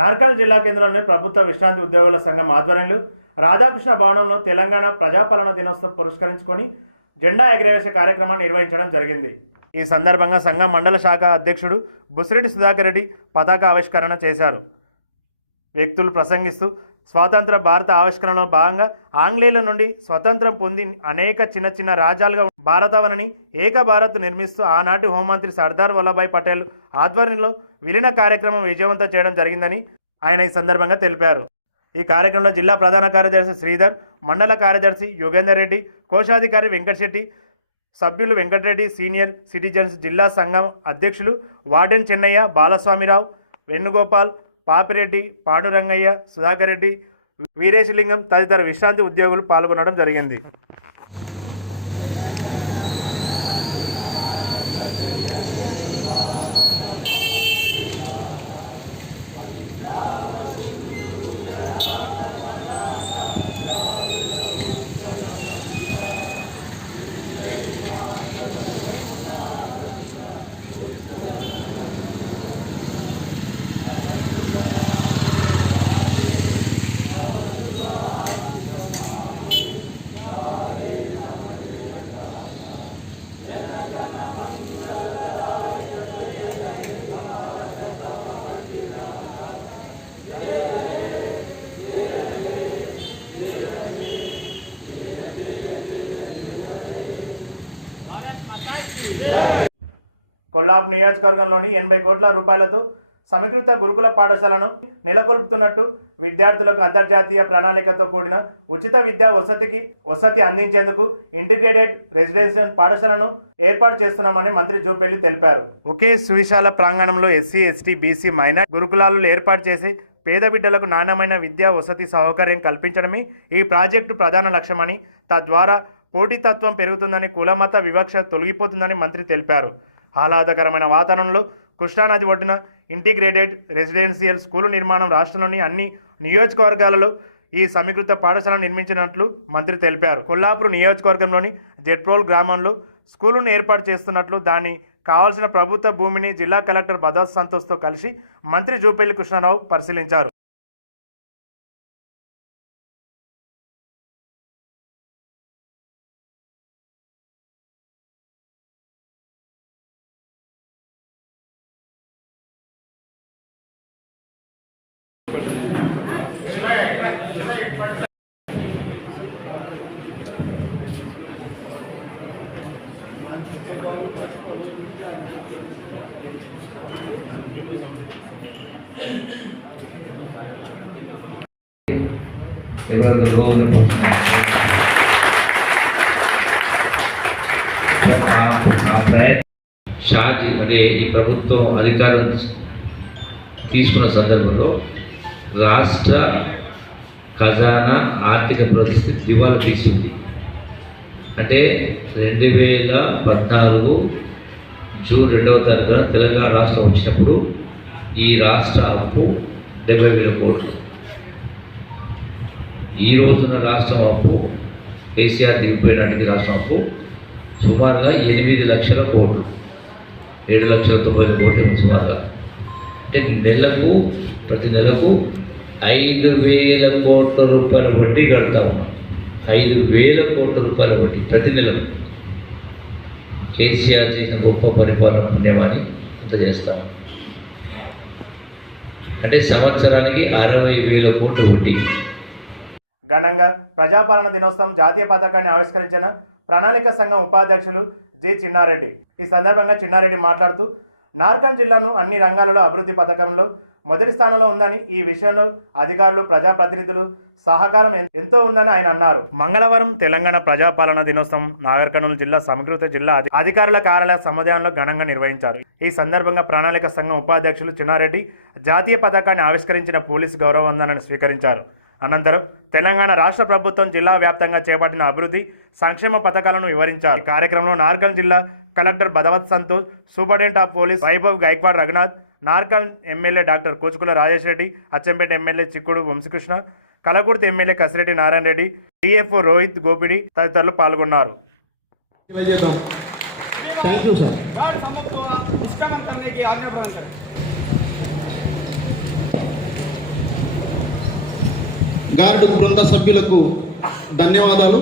నార్కల్ జిల్లా కేంద్రంలోని ప్రభుత్వ విశ్రాంతి ఉద్యోగుల సంఘం ఆధ్వర్యంలో రాధాకృష్ణ భవనంలో తెలంగాణ ప్రజాపాలన దినోత్సవం పురస్కరించుకొని జెండా ఎగరవేసే కార్యక్రమాన్ని నిర్వహించడం జరిగింది. ఈ సందర్భంగా సంఘం మండల శాఖ అధ్యక్షుడు బుసిరెడ్డి సుధాకర్ రెడ్డి పతాక ఆవిష్కరణ చేశారు. వ్యక్తులు ప్రసంగిస్తూ స్వాతంత్ర భారత ఆవిష్కరణలో భాగంగా ఆంగ్లేయుల నుండి స్వతంత్రం పొంది అనేక చిన్న చిన్న రాజ్యాలుగా భారతావనిని ఏక భారత్ నిర్మిస్తూ ఆనాటి హోంమంత్రి సర్దార్ వల్లభాయ్ పటేల్ ఆధ్వర్యంలో విలీన కార్యక్రమం విజయవంతం చేయడం జరిగిందని ఆయన ఈ సందర్భంగా తెలిపారు. ఈ కార్యక్రమంలో జిల్లా ప్రధాన కార్యదర్శి శ్రీధర్, మండల కార్యదర్శి యోగేందర్ రెడ్డి, కోశాధికారి వెంకటశెట్టి, సభ్యులు వెంకటరెడ్డి, సీనియర్ సిటిజన్స్ జిల్లా సంఘం అధ్యక్షులు వార్డెన్ చెన్నయ్య, బాలస్వామిరావు, వేణుగోపాల్, పాపిరెడ్డి, పాండురంగయ్య, సుధాకర్ రెడ్డి, వీరేశలింగం తదితర విశ్రాంతి ఉద్యోగులు పాల్గొనడం జరిగింది. కొల్లాపు నియోజకవర్గంలోని 80 కోట్ల రూపాయలతో సమీకృత గురుకుల పాఠశాలను నెలకొల్పుతున్నట్టు విద్యార్థులకు అంతర్జాతీయ ప్రణాళికతో కూడిన ఉచిత విద్యా వసతి అందించేందుకు ఇంటిగ్రేటెడ్ రెసిడెన్షియల్ పాఠశాలను ఏర్పాటు చేస్తున్నామని మంత్రి జూపల్లి తెలిపారు. ఒకే సువిశాల ప్రాంగణంలో ఎస్సీ, ఎస్టీ, బీసీ, మైనారిటీ గురుకులాలు ఏర్పాటు చేసి పేద బిడ్డలకు నాణ్యమైన విద్యా వసతి సౌకర్యం కల్పించడమే ఈ ప్రాజెక్టు ప్రధాన లక్ష్యమని, తద్వారా పోటీతత్వం పెరుగుతుందని, కులమత వివక్ష తొలగిపోతుందని మంత్రి తెలిపారు. ఆహ్లాదకరమైన వాతావరణంలో కృష్ణానది ఒడ్డున ఇంటిగ్రేటెడ్ రెసిడెన్షియల్ స్కూలు నిర్మాణం రాష్ట్రంలోని అన్ని నియోజకవర్గాలలో ఈ సమీకృత పాఠశాలను నిర్మించినట్లు మంత్రి తెలిపారు. కొల్లాపూర్ నియోజకవర్గంలోని జెట్ప్రోల్ గ్రామంలో స్కూలును ఏర్పాటు చేస్తున్నట్లు, దాని కావాల్సిన ప్రభుత్వ భూమిని జిల్లా కలెక్టర్ బదాస్ సంతోష్తో కలిసి మంత్రి జూపల్లి కృష్ణారావు పరిశీలించారు. షాజీ అంటే ఈ ప్రభుత్వం అధికారం తీసుకున్న సందర్భంలో రాష్ట్ర ఖజానా ఆర్థిక పరిస్థితి దివాలా తీసింది. అంటే 2014 జూన్ 2వ తారీఖున తెలంగాణ రాష్ట్రం వచ్చినప్పుడు ఈ రాష్ట్ర అప్పు 70,000 కోట్లు. ఈ రోజున రాష్ట్రం అప్పు కేసీఆర్ దిగిపోయినట్టుగా రాష్ట్రం అప్పు సుమారుగా 8 లక్షల కోట్లు, 7,90,000 కోట్లు సుమారుగా. అంటే ప్రతి నెలకు 5,000 కోట్ల రూపాయల వడ్డీ కడతా ఉన్నాం. 5,000 కోట్ల రూపాయల వడ్డీ ప్రతి నెలకు. కేసీఆర్ చేసిన గొప్ప పరిపాలన పుణ్యమాని ఇంత చేస్తాము. అంటే సంవత్సరానికి 60,000 కోట్ల వడ్డీ. ఘనంగా ప్రజాపాలన దినోత్సవం జాతీయ పతాకాన్ని ఆవిష్కరించిన ప్రణాళిక సంఘం ఉపాధ్యక్షులు జి చిన్నారెడ్డి. ఈ సందర్భంగా చిన్నారెడ్డి మాట్లాడుతూ నార్కల్ జిల్లాను అన్ని రంగాలలో అభివృద్ధి పథకంలో మొదటి స్థానంలో ఉందని, ఈ విషయంలో అధికారులు, ప్రజాప్రతినిధులు సహకారం ఎంతో ఉందని ఆయన అన్నారు. మంగళవారం తెలంగాణ ప్రజాపాలన దినోత్సవం నాగర్ కర్నూలు జిల్లా సమీకృత జిల్లా అధికారుల కార్యాలయ సముదాయంలో ఘనంగా నిర్వహించారు. ఈ సందర్భంగా ప్రణాళిక సంఘం ఉపాధ్యక్షులు చిన్నారెడ్డి జాతీయ పతాకాన్ని ఆవిష్కరించిన పోలీసు గౌరవ వందనాన్ని స్వీకరించారు. అనంతరం తెలంగాణ రాష్ట్ర ప్రభుత్వం జిల్లా వ్యాప్తంగా చేపట్టిన అభివృద్ధి సంక్షేమ పథకాలను వివరించారు. ఈ కార్యక్రమంలో నార్కల్ జిల్లా collector Badavath Santosh, superintendent of police Vaibhav Gaikwad Raghunath, నార్కల్ MLA doctor Kuchukulla Rajesh Reddy, Achampet MLA Chikkudu Vamsi Krishna, Kalakurthi MLA Kasireddy Narayana Reddy, DFO Rohit Gopidi తదితరులు పాల్గొన్నారు. గార్డు బృంద సభ్యులకు ధన్యవాదాలు.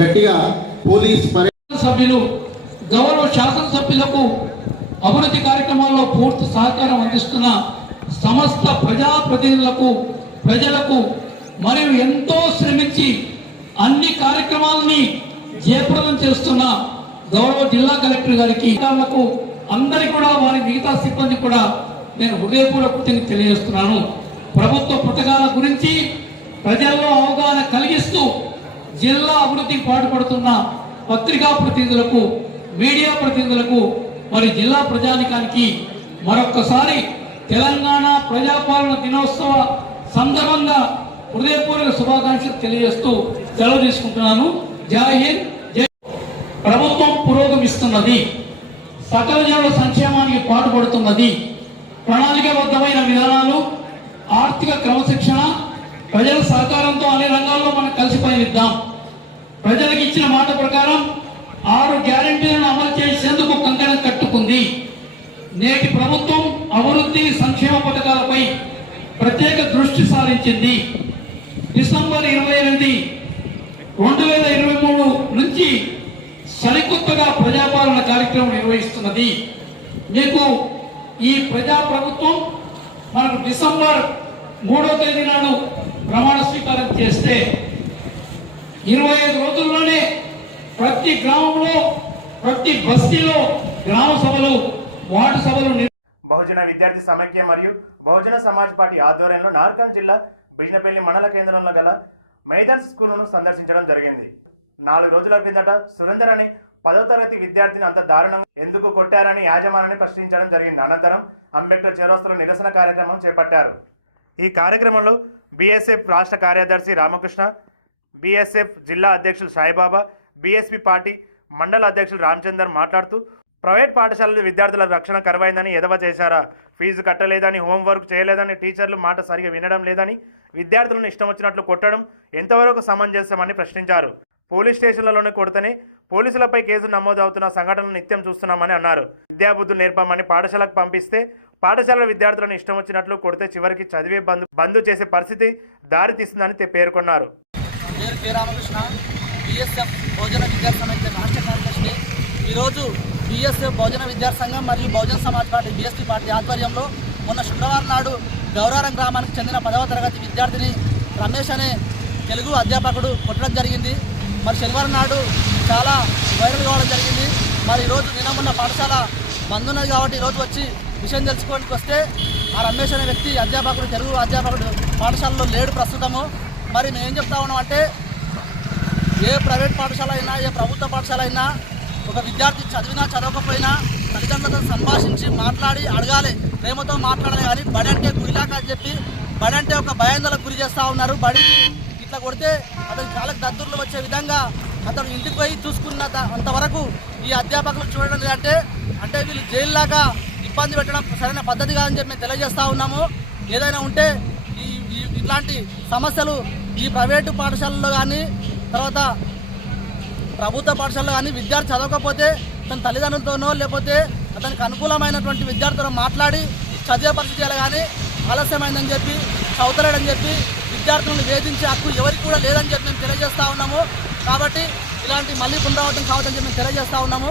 గట్టిగా పోలీస్ సభ్యులు గౌరవ శాసనసభ్యులకు అభివృద్ధి కార్యక్రమాల్లో పూర్తి సహకారం అందిస్తున్న సమస్త ప్రజాప్రతినిధులకు, ప్రజలకు మరియు ఎంతో శ్రమించి అన్ని కార్యక్రమాలని జయప్రదం చేస్తున్న గౌరవ జిల్లా కలెక్టర్ గారికి, అందరికీ కూడా వారి మిగతా సిబ్బంది కూడా నేను హృదయపూర్వక కృతజ్ఞతలు తెలియజేస్తున్నాను. ప్రభుత్వ పథకాల గురించి ప్రజల్లో అవగాహన కలిగిస్తూ జిల్లా అభివృద్ధికి పాటుపడుతున్న పత్రికా ప్రతినిధులకు, మీడియా ప్రతినిధులకు, మరి జిల్లా ప్రజానికానికి మరొక్కసారి తెలంగాణ ప్రజాపాలన దినోత్సవ సందర్భంగా హృదయపూర్వక శుభాకాంక్షలు తెలియజేస్తూ సెలవు తీసుకుంటున్నాను. జై హింద్. జై. ప్రభుత్వం పురోగమిస్తున్నది, సకల జనుల సంక్షేమానికి పాటుపడుతున్నది. ప్రణాళికాబద్ధమైన విధానాలు, ఆర్థిక క్రమశిక్షణ, ప్రజల సహకారంతో అన్ని రంగాల్లో మనం కలిసి పయనిద్దాం. ప్రజలకు ఇచ్చిన మాట ప్రకారం 6 గ్యారెంటీలను అమలు చేసేందుకు కంకణం కట్టుకుంది. నేటి ప్రభుత్వం అభివృద్ధి సంక్షేమ పథకాలపై ప్రత్యేక దృష్టి సారించింది. డిసెంబర్ 28, 2023 నుంచి సరికొత్తగా ప్రజాపాలన కార్యక్రమం నిర్వహిస్తున్నది. మీకు ఈ ప్రజాప్రభుత్వం మనకు డిసెంబర్ 3వ తేదీ నాడు ప్రమాణ స్వీకారం చేస్తే 25 రోజుల్లోనే ప్రతి గ్రామంలో, ప్రతి బస్తీలో గ్రామ సభలు, వార్డు సభలు. బహుజన విద్యార్థి సమైక్య మరియు బహుజన సమాజ్ పార్టీ ఆధ్వర్యంలో నార్కన్ జిల్లా బిజినపల్లి మండల కేంద్రంలో గల మైదాన్ స్కూలును సందర్శించడం జరిగింది. 4 రోజుల కిందట సురేందర్ అనే 10వ తరగతి విద్యార్థిని అంత దారుణంగా ఎందుకు కొట్టారని యాజమాన్యాన్ని ప్రశ్నించడం జరిగింది. అనంతరం అంబేద్కర్ చౌరస్తాలో నిరసన కార్యక్రమం చేపట్టారు. ఈ కార్యక్రమంలో బీఎస్ఎఫ్ రాష్ట్ర కార్యదర్శి రామకృష్ణ, బీఎస్ఎఫ్ జిల్లా అధ్యక్షులు సాయిబాబా, బీఎస్పీ పార్టీ మండల అధ్యక్షులు రామచందర్ మాట్లాడుతూ ప్రైవేట్ పాఠశాలలు విద్యార్థుల రక్షణ కరువైందని, ఎదవ చేశారా, ఫీజు కట్టలేదని, హోంవర్క్ చేయలేదని, టీచర్లు మాట సరిగా వినడం లేదని, విద్యార్థులను ఇష్టం వచ్చినట్లు కొట్టడం ఎంతవరకు సమంజసమని ప్రశ్నించారు. పోలీస్ స్టేషన్లలోనే కొడితేనే పోలీసులపై కేసులు నమోదు అవుతున్న సంఘటనలు నిత్యం చూస్తున్నామని అన్నారు. విద్యాబుద్ధులు నేర్పమని పాఠశాలకు పంపిస్తే పాఠశాల విద్యార్థులను ఇష్టం వచ్చినట్లు కొడితే చివరికి చదివే బంద్ చేసే పరిస్థితి దారి తీస్తుందని పేర్కొన్నారు. రామకృష్ణ, బీఎస్ఎఫ్ బహుజన విద్యార్థి సమైక్య రాష్ట్ర కార్యదర్శి. ఈరోజు బీఎస్ఎఫ్ బహుజన విద్యార్థి సంఘం మరియు Bahujan Samaj party BSP party ఆధ్వర్యంలో మొన్న శుక్రవారం నాడు గౌరారం గ్రామానికి చెందిన 10వ తరగతి విద్యార్థిని రమేష్ అనే తెలుగు అధ్యాపకుడు కొట్టడం జరిగింది. మరి శనివారం నాడు చాలా వైరల్ కావడం జరిగింది. మరి ఈరోజు నిన్న మొన్న పాఠశాల బంద్ ఉన్నది కాబట్టి ఈరోజు వచ్చి విషయం తెలుసుకోవడానికి వస్తే ఆ రమేష్ అనే వ్యక్తి అధ్యాపకుడు, తెలుగు అధ్యాపకుడు పాఠశాలలో లేడు ప్రస్తుతము. మరి మేము ఏం చెప్తా ఉన్నాం అంటే, ఏ ప్రైవేట్ పాఠశాల అయినా, ఏ ప్రభుత్వ పాఠశాల అయినా ఒక విద్యార్థి చదివినా చదవకపోయినా తల్లిదండ్రులతో సంభాషించి మాట్లాడి అడగాలి, ప్రేమతో మాట్లాడాలి. కానీ బడి అంటే గురిలాగా అని చెప్పి బడి అంటే ఒక భయాందోళనకు గురి చేస్తూ ఉన్నారు. బడి ఇట్లా కొడితే అతని కాళ్ళకు దద్దుర్లు వచ్చే విధంగా అతను ఇంటికి పోయి చూసుకున్న అంతవరకు ఈ అధ్యాపకులు చూడడం లేదంటే అంటే వీళ్ళు జైల్లాగా ఇబ్బంది పెట్టడం సరైన పద్ధతి కాదని చెప్పి మేము తెలియజేస్తూ ఉన్నాము. ఏదైనా ఉంటే ఇట్లాంటి సమస్యలు ఈ ప్రైవేటు పాఠశాలలో కానీ, తర్వాత ప్రభుత్వ పాఠశాలలో కానీ విద్యార్థి చదవకపోతే తన తల్లిదండ్రులతోనో లేకపోతే అతనికి అనుకూలమైనటువంటి విద్యార్థులతో మాట్లాడి చదివే పరిస్థితి చేయాలి. కానీ ఆలస్యమైందని చెప్పి, చదువుతలేడని చెప్పి విద్యార్థులను వేధించే హక్కు ఎవరికి కూడా లేదని చెప్పి మేము తెలియజేస్తూ ఉన్నాము. కాబట్టి ఇలాంటి మళ్ళీ పునరావృతం కావద్దని చెప్పి మేము తెలియజేస్తూ ఉన్నాము.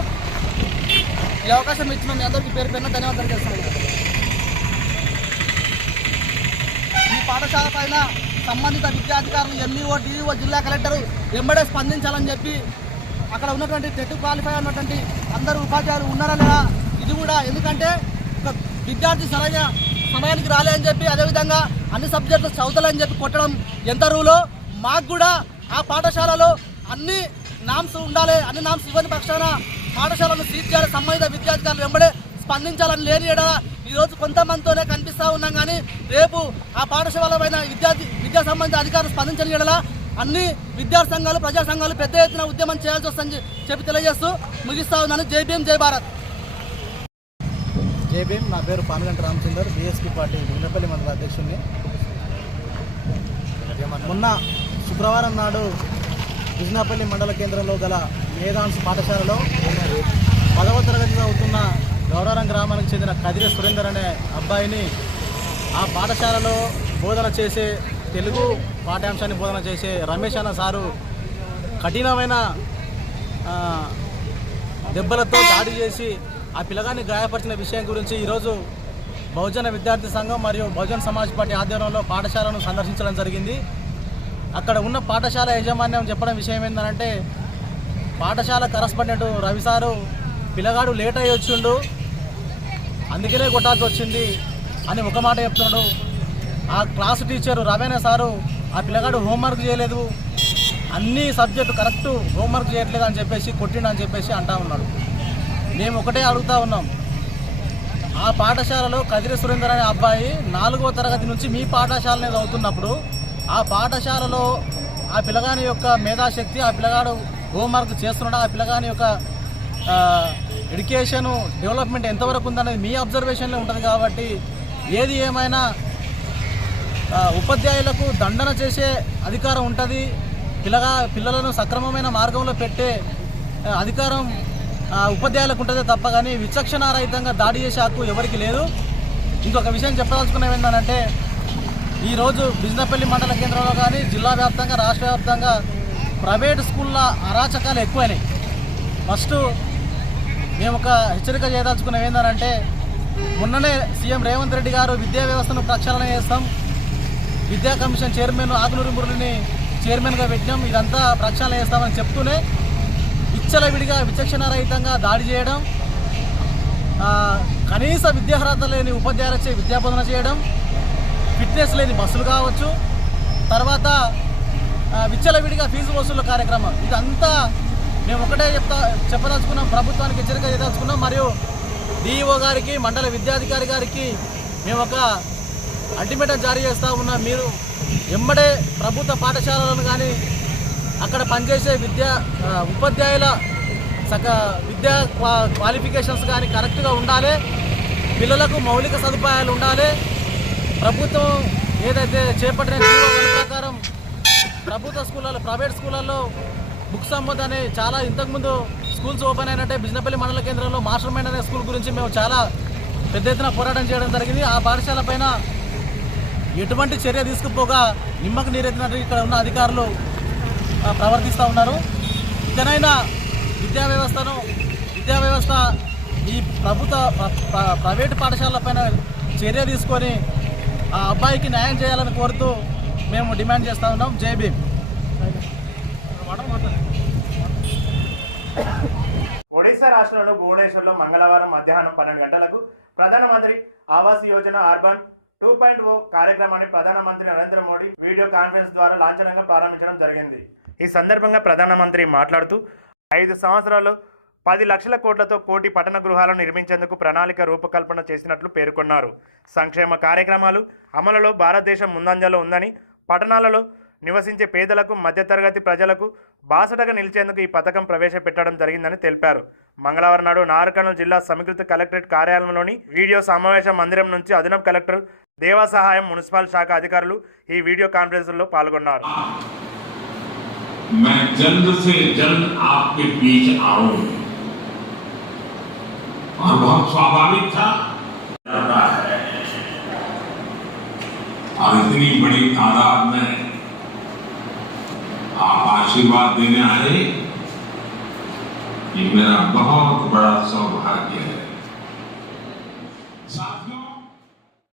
ఈ అవకాశం ఇచ్చిన మీ అందరికీ పేరు పేరున ధన్యవాదాలు తెలియజేస్తాము. ఈ పాఠశాల పైన సంబంధిత విద్యాధికారులు, ఎంఈఓ, డిఈఓ, జిల్లా కలెక్టర్ వెంబడే స్పందించాలని చెప్పి అక్కడ ఉన్నటువంటి టెట్ క్వాలిఫై ఉన్నటువంటి అందరూ ఉపాధ్యాయులు ఉన్నారా లేదా ఇది కూడా, ఎందుకంటే ఒక విద్యార్థి సరైన సమయానికి రాలే అని చెప్పి, అదేవిధంగా అన్ని సబ్జెక్టులు చదువుతాలని చెప్పి కొట్టడం ఎంత రూలో, మాకు కూడా ఆ పాఠశాలలో అన్ని నామ్స్ ఉండాలి. అన్ని నామ్స్ ఇవ్వని పక్షాన పాఠశాలను సీజ్ చేయాలి. సంబంధిత విద్యాధికారులు వెంబడే స్పందించాలని లేని ఎడల ఈరోజు కొంతమందితోనే కనిపిస్తూ ఉన్నాం. కానీ రేపు ఆ పాఠశాల పైన విద్యా సంబంధిత అధికారులు స్పందించని ఎడల అన్ని విద్యార్థి సంఘాలు, ప్రజా సంఘాలు పెద్ద ఎత్తున ఉద్యమం చేయాల్సి వస్తుందని చెప్పి తెలియజేస్తూ ముగిస్తా ఉన్నాను. జై భీమ్, జై భారత్. జై భీమ్. నా పేరు పానుగంటి రామచందర్, బీఎస్పీ పార్టీ బిజినపల్లి మండల అధ్యక్షుడిని. మొన్న శుక్రవారం నాడు కృష్ణాపల్లి మండల కేంద్రంలో గల మేధాంశ పాఠశాలలో 10వ తరగతి చదువుతున్న గౌరవరం గ్రామానికి చెందిన కదిరి సురేందర్ అనే అబ్బాయిని ఆ పాఠశాలలో బోధన చేసే తెలుగు పాఠ్యాంశాన్ని బోధన చేసే రమేష్ అన్న సారు కఠినమైన దెబ్బలతో దాడి చేసి ఆ పిల్లగాన్ని గాయపరిచిన విషయం గురించి ఈరోజు బహుజన విద్యార్థి సంఘం మరియు బహుజన్ సమాజ్ పార్టీ ఆధ్వర్యంలో పాఠశాలను సందర్శించడం జరిగింది. అక్కడ ఉన్న పాఠశాల యాజమాన్యం చెప్పడం విషయం ఏంటంటే, పాఠశాల కరస్పాండెంట్ రవి సారు పిల్లగాడు లేట్ అయ్యి వచ్చిండు, అందుకనే కొట్టాల్సి వచ్చింది అని ఒక మాట చెప్తున్నాడు. ఆ క్లాస్ టీచరు రవేణ సారు ఆ పిల్లగాడు హోంవర్క్ చేయలేదు, అన్ని సబ్జెక్టు కరెక్ట్ హోంవర్క్ చేయట్లేదు అని చెప్పేసి కొట్టిండు అని చెప్పేసి అంటా ఉన్నాడు. మేము ఒకటే అడుగుతా ఉన్నాం, ఆ పాఠశాలలో కదిరి సురేందర్ అనే అబ్బాయి 4వ తరగతి నుంచి మీ పాఠశాలనే చదువుతున్నప్పుడు ఆ పాఠశాలలో ఆ పిల్లగాని యొక్క మేధాశక్తి, ఆ పిల్లగాడు హోంవర్క్ చేస్తున్నాడు, ఆ పిల్లగాని యొక్క ఎడ్యుకేషన్ డెవలప్మెంట్ ఎంతవరకు ఉందనేది మీ అబ్జర్వేషన్లో ఉంటుంది. కాబట్టి ఏది ఏమైనా ఉపాధ్యాయులకు దండన చేసే అధికారం ఉంటుంది, పిల్లలను సక్రమమైన మార్గంలో పెట్టే అధికారం ఉపాధ్యాయులకు ఉంటుంది తప్ప కానీ విచక్షణారహితంగా దాడి చేసే హక్కు ఎవరికి లేదు. ఇంకొక విషయం చెప్పదలుచుకున్నది ఏంటంటే, ఈరోజు బిజినపల్లి మండల కేంద్రంలో కానీ జిల్లా వ్యాప్తంగా రాష్ట్ర వ్యాప్తంగా ప్రైవేటు స్కూళ్ళ అరాచకాలు ఎక్కువైనాయి. ఫస్ట్ మేము ఒక హెచ్చరిక చేయదలుచుకున్నవి ఏంటంటే, మొన్ననే సీఎం రేవంత్ రెడ్డి గారు విద్యా వ్యవస్థను ప్రక్షాళన చేస్తాం, విద్యా కమిషన్ చైర్మన్ ఆకునూరి మురళిని చైర్మన్గా పెట్టాం, ఇదంతా ప్రక్షాళన చేస్తామని చెప్తూనే విచ్చలవిడిగా విచక్షణారహితంగా దాడి చేయడం, కనీస విద్యార్హత లేని ఉపాధ్యాయులచే విద్యాబోధన చేయడం, ఫిట్నెస్ లేని బస్సులు కావచ్చు, తర్వాత విచ్చలవిడిగా ఫీజు వసూలు కార్యక్రమం, ఇదంతా మేము ఒకటే చెప్పదలుచుకున్నాం, ప్రభుత్వానికి హెచ్చరిక చేయదలుచుకున్నాం. మరియు డిఈఓ గారికి, మండల విద్యాధికారి గారికి మేము ఒక అల్టిమేటం జారీ చేస్తూ ఉన్నాం. మీరు ఎంబడే ప్రభుత్వ పాఠశాలలను కానీ అక్కడ పనిచేసే ఉపాధ్యాయుల విద్యా క్వాలిఫికేషన్స్ కానీ కరెక్ట్గా ఉండాలి, పిల్లలకు మౌలిక సదుపాయాలు ఉండాలి. ప్రభుత్వం ఏదైతే చేపట్టిన జీవో ప్రకారం ప్రభుత్వ స్కూళ్ళలో, ప్రైవేట్ స్కూళ్ళల్లో బుక్స్ అమ్మొద్దని చాలా ఇంతకుముందు స్కూల్స్ ఓపెన్ అయినట్టే బిజినపల్లి మండల కేంద్రంలో మాస్టర్ మైండ్ అనే స్కూల్ గురించి మేము చాలా పెద్ద ఎత్తున పోరాటం చేయడం జరిగింది. ఆ పాఠశాల పైన ఎటువంటి చర్య తీసుకుపోగా నిమ్మకు నీరెత్తినట్టు ఇక్కడ ఉన్న అధికారులు ప్రవర్తిస్తూ ఉన్నారు. ఇకనైనా విద్యా వ్యవస్థ ఈ ప్రైవేటు పాఠశాలల పైన చర్య తీసుకొని ఆ అబ్బాయికి న్యాయం చేయాలని కోరుతూ మేము డిమాండ్ చేస్తూ ఉన్నాం. జై భీమ్. ఒడిశా రాష్ట్రంలో భువనేశ్వర్లో మంగళవారం మధ్యాహ్నం 12 గంటలకు ప్రధానమంత్రి ఆవాస్ యోజన అర్బన్ 2.0 కార్యక్రమాన్ని ప్రధానమంత్రి నరేంద్ర మోడీ వీడియో కాన్ఫరెన్స్ ద్వారా లాంఛనంగా ప్రారంభించడం జరిగింది. ఈ సందర్భంగా ప్రధానమంత్రి మాట్లాడుతూ 5 సంవత్సరాల్లో 10 లక్షల కోట్లతో కోటి పట్టణ గృహాలను నిర్మించేందుకు ప్రణాళిక రూపకల్పన చేసినట్లు పేర్కొన్నారు. సంక్షేమ కార్యక్రమాలు అమలులో భారతదేశం ముందంజలో ఉందని, పట్టణాలలో నివసించే పేదలకు, మధ్యతరగతి ప్రజలకు బాసటగా నిలిచేందుకు ఈ పథకం ప్రవేశపెట్టడం జరిగిందని తెలిపారు. మంగళవారం నాడు నాగర్ జిల్లా సమీకృత కలెక్టరేట్ కార్యాలయంలోని వీడియో సమావేశ మందిరం నుంచి అదనపు కలెక్టర్ దేవా సహాయం, మున్సిపల్ శాఖ అధికారులు ఈ వీడియో కాన్ఫరెన్స్లో పాల్గొన్నారు. मैं जल्द से जल्द आपके बीच आऊं और बहुत स्वाभाविक था है और इतनी बड़ी तादाद में आप आशीर्वाद देने आए, ये मेरा बहुत बड़ा सौभाग्य है।